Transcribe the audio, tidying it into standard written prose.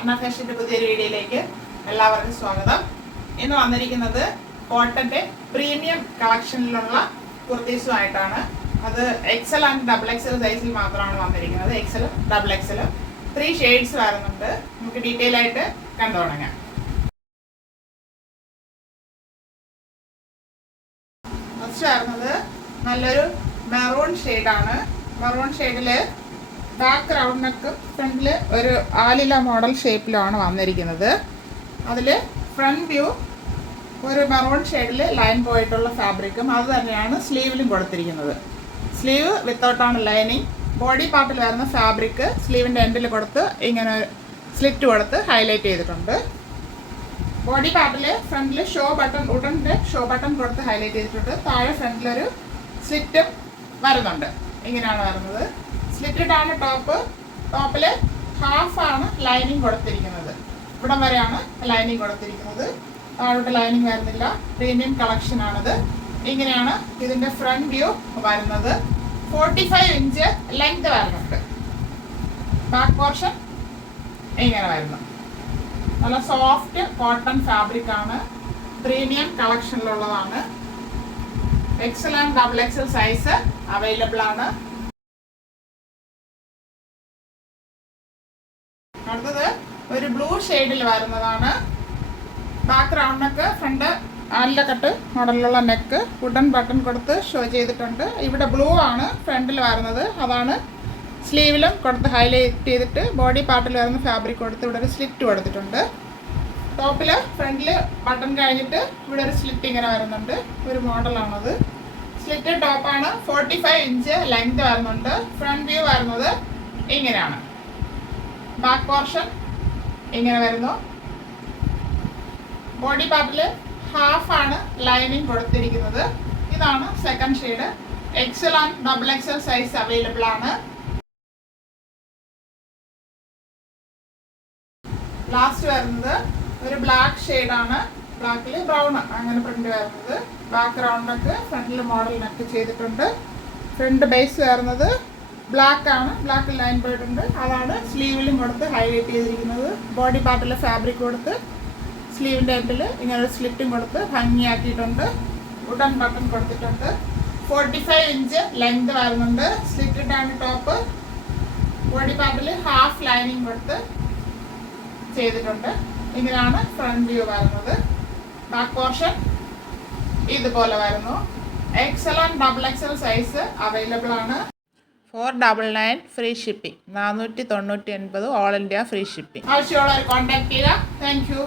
അന്ന ഫാഷൻ്റെ പുതിയൊരു വീഡിയോയിലേക്ക് എല്ലാവർക്കും സ്വാഗതം. ഇന്ന് വന്നിരിക്കുന്നത് കോട്ടൻ്റെ പ്രീമിയം കളക്ഷനിലുള്ള കുർത്തീസുമായിട്ടാണ്. അത് എക്സൽ ആൻഡ് ഡബിൾ എക്സൽ സൈസിൽ മാത്രമാണ് വന്നിരിക്കുന്നത്. എക്സൽ ഡബിൾ എക്സൽ 3 ഷെയ്ഡ്സ് വരുന്നുണ്ട്. നമുക്ക് ഡീറ്റെയിൽ ആയിട്ട് കണ്ടു തുടങ്ങാം. ഫസ്റ്റ് വരുന്നത് നല്ലൊരു മെറൂൺ ഷെയ്ഡാണ്. മെറൂൺ ഷെയ്ഡിൽ ബാക്ക് റൗണ്ട് നെക്ക് ഫ്രണ്ടിൽ ഒരു ആലില മോഡൽ ഷേപ്പിലാണ് വന്നിരിക്കുന്നത്. അതിൽ ഫ്രണ്ട് വ്യൂ ഒരു മെറൂൺ ഷെയ്ഡിൽ ലൈൻ പോയിട്ടുള്ള ഫാബ്രിക്കും അത് തന്നെയാണ് സ്ലീവിലും കൊടുത്തിരിക്കുന്നത്. Sleeve വിത്തൗട്ടാണ് lining. ബോഡി പാർട്ടിൽ വരുന്ന ഫാബ്രിക് സ്ലീവിൻ്റെ എൻഡിൽ കൊടുത്ത് ഇങ്ങനെ സ്ലിറ്റ് കൊടുത്ത് ഹൈലൈറ്റ് ചെയ്തിട്ടുണ്ട്. ബോഡി പാർട്ടിൽ ഫ്രണ്ടിൽ ഷോ ബട്ടൺ ഉടൻ്റെ ഷോ ബട്ടൺ കൊടുത്ത് ഹൈലൈറ്റ് ചെയ്തിട്ടുണ്ട്. താഴെ ഫ്രണ്ടിലൊരു സ്ലിറ്റും വരുന്നുണ്ട്. ഇങ്ങനെയാണ് വരുന്നത്. സ്ലിറ്റഡാണ് ടോപ്പ്. ടോപ്പിൽ ഹാഫാണ് ലൈനിങ് കൊടുത്തിരിക്കുന്നത്. ഇവിടം വരെയാണ് ലൈനിങ് കൊടുത്തിരിക്കുന്നത്. താഴോട്ട് ലൈനിങ് വരുന്നില്ല. പ്രീമിയം കളക്ഷനാണിത്. ഇങ്ങനെയാണ് ഇതിൻ്റെ ഫ്രണ്ട് വ്യൂ വരുന്നത്. 45 ഇഞ്ച് ലെങ്ത് വരുന്നുണ്ട്. ബാക്ക് പോർഷൻ ഇങ്ങനെ വരുന്നു. നല്ല സോഫ്റ്റ് കോട്ടൺ ഫാബ്രിക് ആണ്. പ്രീമിയം കളക്ഷനിലുള്ളതാണ്. XL and double XL size available ആണ്. അടുത്തത് ഒരു ബ്ലൂ ഷെയ്ഡിൽ വരുന്നതാണ്. ബാക്ക് റൗണ്ട് നെക്ക്, ഫ്രണ്ട് ആലില കട്ട് മോഡലിലുള്ള നെക്ക്, വുഡൻ ബട്ടൺ കൊടുത്ത് ഷോ ചെയ്തിട്ടുണ്ട്. ഇവിടെ ബ്ലൂ ആണ് ഫ്രണ്ടിൽ വരുന്നത്. അതാണ് സ്ലീവിലും കൊടുത്ത് ഹൈലൈറ്റ് ചെയ്തിട്ട് ബോഡി പാർട്ടിൽ വരുന്ന ഫാബ്രിക് കൊടുത്ത് ഇവിടെ ഒരു സ്ലിറ്റ് കൊടുത്തിട്ടുണ്ട്. ടോപ്പിൽ ഫ്രണ്ടിൽ ബട്ടൺ കഴിഞ്ഞിട്ട് ഇവിടെ ഒരു സ്ലിറ്റ് ഇങ്ങനെ വരുന്നുണ്ട്. ഒരു മോഡലാണത്. സ്ലിറ്റ് ടോപ്പാണ്. 45 ഇഞ്ച് ലെങ്ത് വരുന്നുണ്ട്. ഫ്രണ്ട് വ്യൂ വരുന്നത് ഇങ്ങനെയാണ്. ബാക്ക് പോർഷൻ ഇങ്ങനെ വരുന്നു. ബോഡി പാർട്ടിൽ ഹാഫാണ് ലൈനിങ് കൊടുത്തിരിക്കുന്നത്. ഇതാണ് second shade. Excel and double XL size available ആണ്. ലാസ്റ്റ് വരുന്നത് ഒരു ബ്ലാക്ക് ഷെയ്ഡാണ്. ബ്ലാക്കിൽ ബ്രൗൺ അങ്ങനെ പ്രിന്റ് വരുന്നത്. ബാക്ക് റൗണ്ട് നെക്ക്, ഫ്രണ്ടിൽ മോഡൽ നെക്ക് ചെയ്തിട്ടുണ്ട്. ഫ്രണ്ട് ബേസ് വരുന്നത് ബ്ലാക്ക് ആണ്. ബ്ലാക്ക് ലൈൻ പോയിട്ടുണ്ട്. അതാണ് സ്ലീവിലും കൊടുത്ത് ഹൈലൈറ്റ് ചെയ്തിരിക്കുന്നത്. ബോഡി പാർട്ടിലെ ഫാബ്രിക് കൊടുത്ത് സ്ലീവിൻ്റെ എൻഡിൽ ഇങ്ങനെ ഒരു സ്ലിറ്റും കൊടുത്ത് ഭംഗിയാക്കിയിട്ടുണ്ട്. വുഡൻ ബട്ടൺ കൊടുത്തിട്ടുണ്ട്. 45 ഇഞ്ച് ലെങ്ത് വരുന്നുണ്ട്. സ്ലിറ്റഡാണ് ടോപ്പ്. ബോഡി പാർട്ടിൽ ഹാഫ് ലൈനിങ് കൊടുത്ത് ചെയ്തിട്ടുണ്ട്. ഇങ്ങനെയാണ് ഫ്രണ്ട് വ്യൂ വരുന്നത്. ബാക്ക് പോർഷൻ ഇതുപോലെ വരുന്നു. Excel and double XL size available ആണ്. 499 free shipping. 499 all India free shipping. ആവശ്യമുള്ളവർ കോൺടാക്ട് ചെയ്യുക. Thank you.